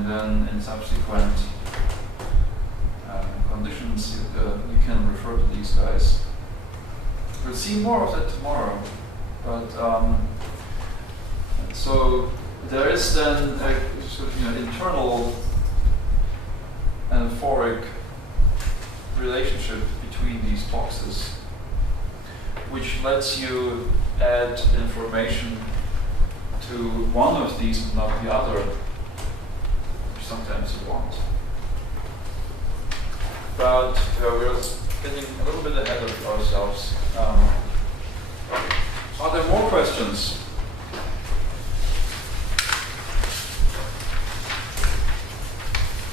and then in subsequent conditions you can refer to these guys. We'll see more of that tomorrow, but so there is then a sort of internal anaphoric relationship between these boxes, which lets you add information to one of these but not the other, which sometimes you want. But we're getting a little bit ahead of ourselves. Are there more questions?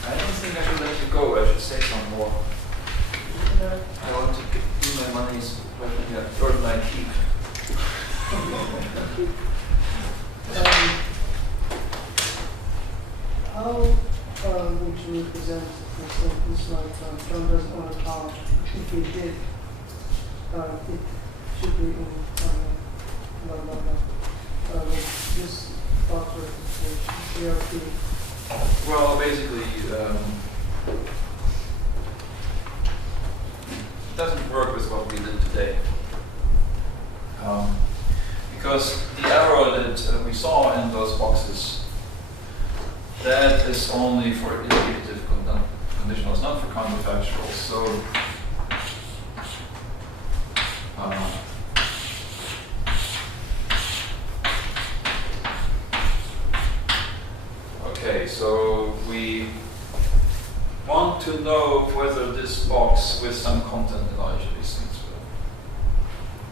I don't think I should let you go. I should say some more. I want to do my money's earn my keep. How would you represent this like John doesn't own a car? If he did, it should be in this box representation, ERP. Well, basically, it doesn't work with what we did today. Because the error that we saw in those boxes, that is only for indicative conditionals, not for counterfactuals. So, okay, so we want to know whether this box with some content knowledge of these things,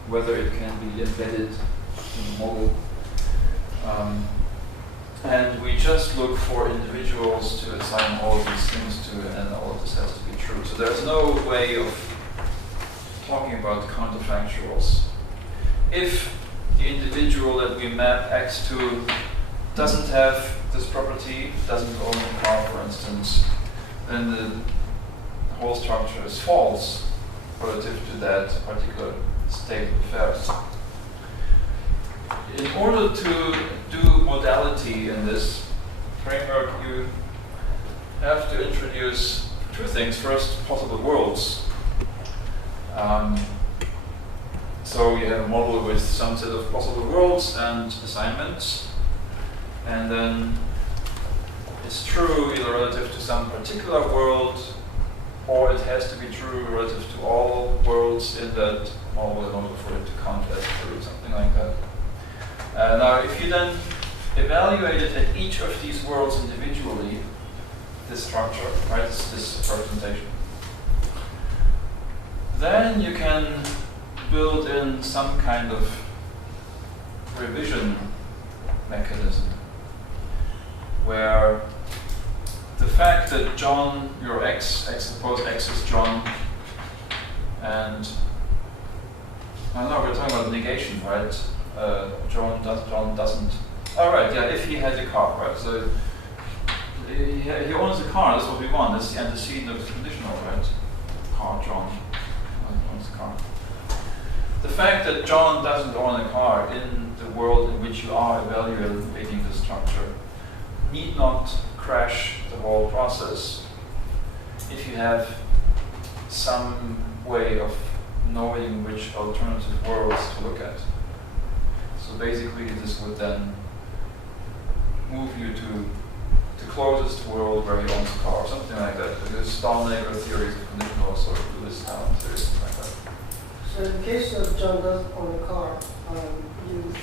whether it can be embedded in the model. And we just look for individuals to assign all of these things to, and all of this has to be true. So there's no way of talking about counterfactuals. If the individual that we map X to doesn't have this property, doesn't own a car, for instance, then the whole structure is false relative to that particular state of affairs. In order to do modality in this framework, you have to introduce two things. First, possible worlds. So you have a model with some set of possible worlds and assignments, and then it's true either relative to some particular world, or it has to be true relative to all worlds in that model in order for it to count as true, something like that. Now, if you then evaluate it at each of these worlds individually, this structure, right, this representation, then you can build in some kind of revision mechanism where the fact that John, your X, suppose X is John, and I don't know, we're talking about negation, right? John doesn't. All right, yeah, if he has a car, right? So he owns a car, that's what we want. That's the antecedent of the conditional, right? Car, John owns a car. The fact that John doesn't own a car in the world in which you are evaluating the structure need not crash the whole process if you have some way of knowing which alternative worlds to look at. So basically this would then move you to the closest world where he owns a car, or something like that. Because Stahlnagel theories of conditionals sort of do this now, theories like that. So in the case of John doesn't own a car, you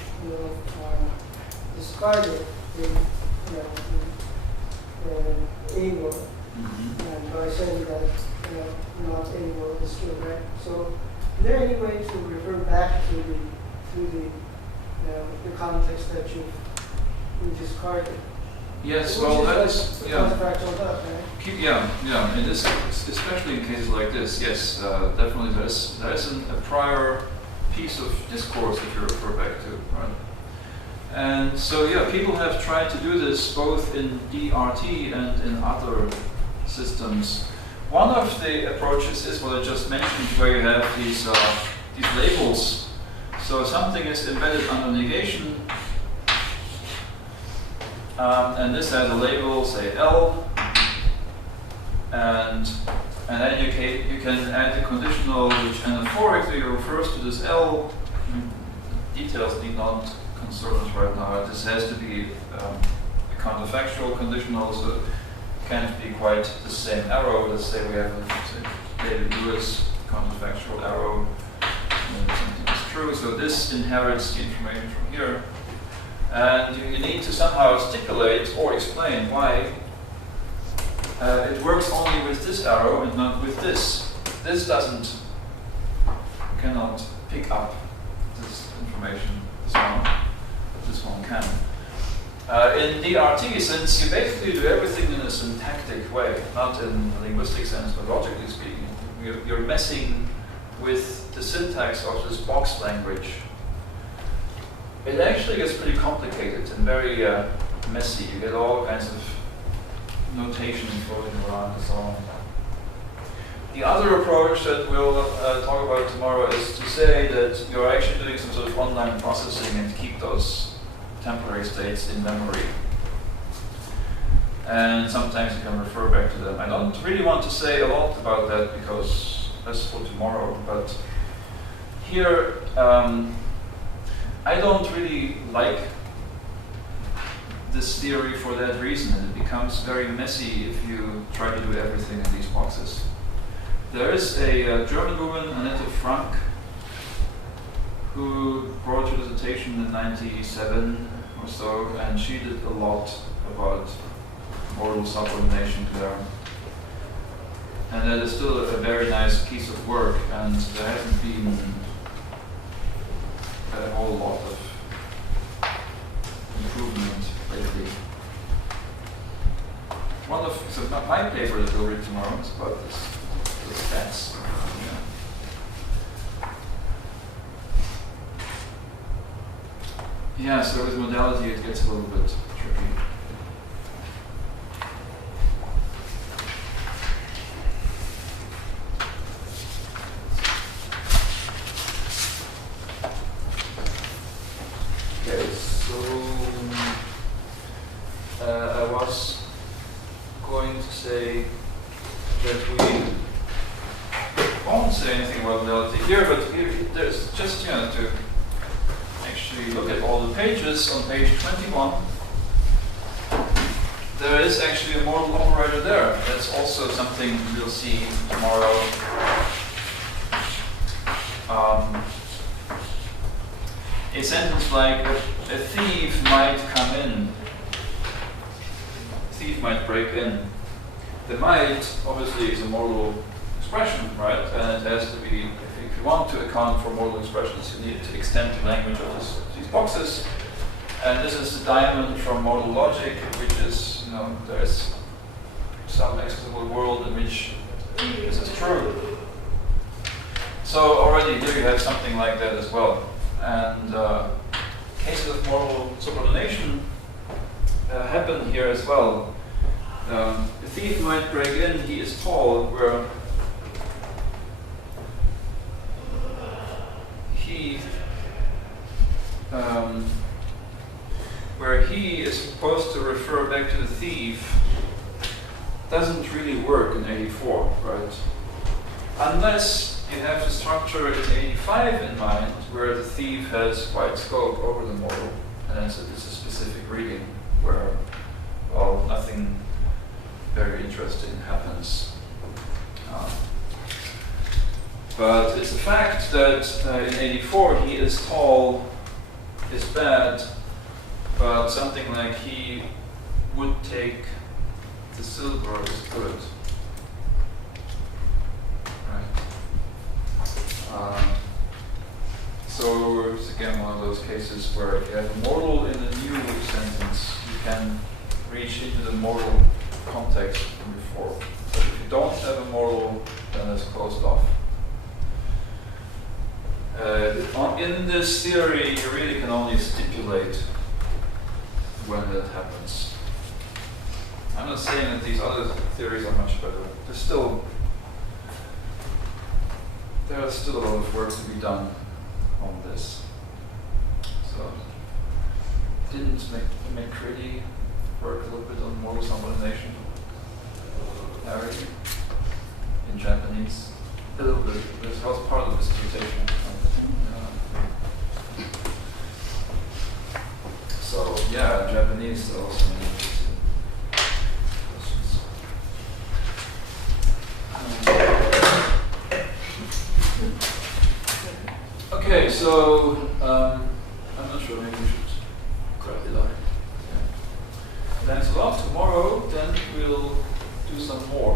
describe it in A world, and by saying that not A world is true, right? So is there any way to refer back to the context that you discarded? Yes, well, that is, yeah. In this, especially in cases like this, yes, definitely there is a prior piece of discourse that you refer back to, right? And so, yeah, people have tried to do this both in DRT and in other systems. One of the approaches is what I just mentioned, where you have these labels. So something is embedded under negation, and this has a label, say L, and then you can add a conditional which anaphorically refers to this L. Details need not concern us right now. This has to be a counterfactual conditional, so it can't be quite the same arrow. Let's say we have a David Lewis counterfactual arrow, and something is true. So this inherits the information from here. And you need to somehow stipulate or explain why it works only with this arrow and not with this. This cannot pick up this information, this one can. In DRT, since you basically do everything in a syntactic way, not in a linguistic sense, but logically speaking, you're messing with the syntax of this box language. It actually gets pretty complicated and very messy. You get all kinds of notation floating around and so on. The other approach that we'll talk about tomorrow is to say that you're actually doing some sort of online processing and keep those temporary states in memory. And sometimes you can refer back to them. I don't really want to say a lot about that because that's for tomorrow, but here I don't really like this theory for that reason. It becomes very messy if you try to do everything in these boxes. There is a German woman, Annette Frank, who wrote her dissertation in '97 or so, and she did a lot about modal subordination there. And that is still a very nice piece of work, and there hasn't been a whole lot of improvement lately. So my paper that we'll read tomorrow is about this stats. Yeah, so with modality it gets a little bit tricky. Okay, so I was going to say that we won't say anything about modality here, but there's just, to actually look at all the pages on page 21. There is actually a modal operator there. That's also something we'll see tomorrow. A sentence like, a thief might come in. A thief might break in. The might, obviously, is a modal expression, right? And it has to be, if you want to account for modal expressions, you need to extend the language of these boxes. And this is the diamond from modal logic, which is, there's some accessible world in which this is true. So already here you have something like that as well. And cases of modal subordination happen here as well. The thief might break in, he is tall, where he is supposed to refer back to the thief doesn't really work in 84, right? Unless you have the structure in 85 in mind, where the thief has wide scope over the modal, and then so this is a specific reading where, well, nothing very interesting happens. But it's a fact that in 84 he is tall is bad, but something like he would take the silver is good. Right. So it's again one of those cases where if you have a modal in a new sentence, you can reach into the modal context from before. But if you don't have a modal, then it's closed off. In this theory, you really can only stipulate when that happens. I'm not saying that these other theories are much better. There is still a lot of work to be done on this. So, didn't make pretty work a little bit on model subordination. Harry, in Japanese. A little bit. This was part of this dissertation. So yeah, Japanese also many interesting questions. Okay, so I'm not sure, maybe we should grab the line. Yeah. Thanks a lot. Tomorrow, then we'll do some more.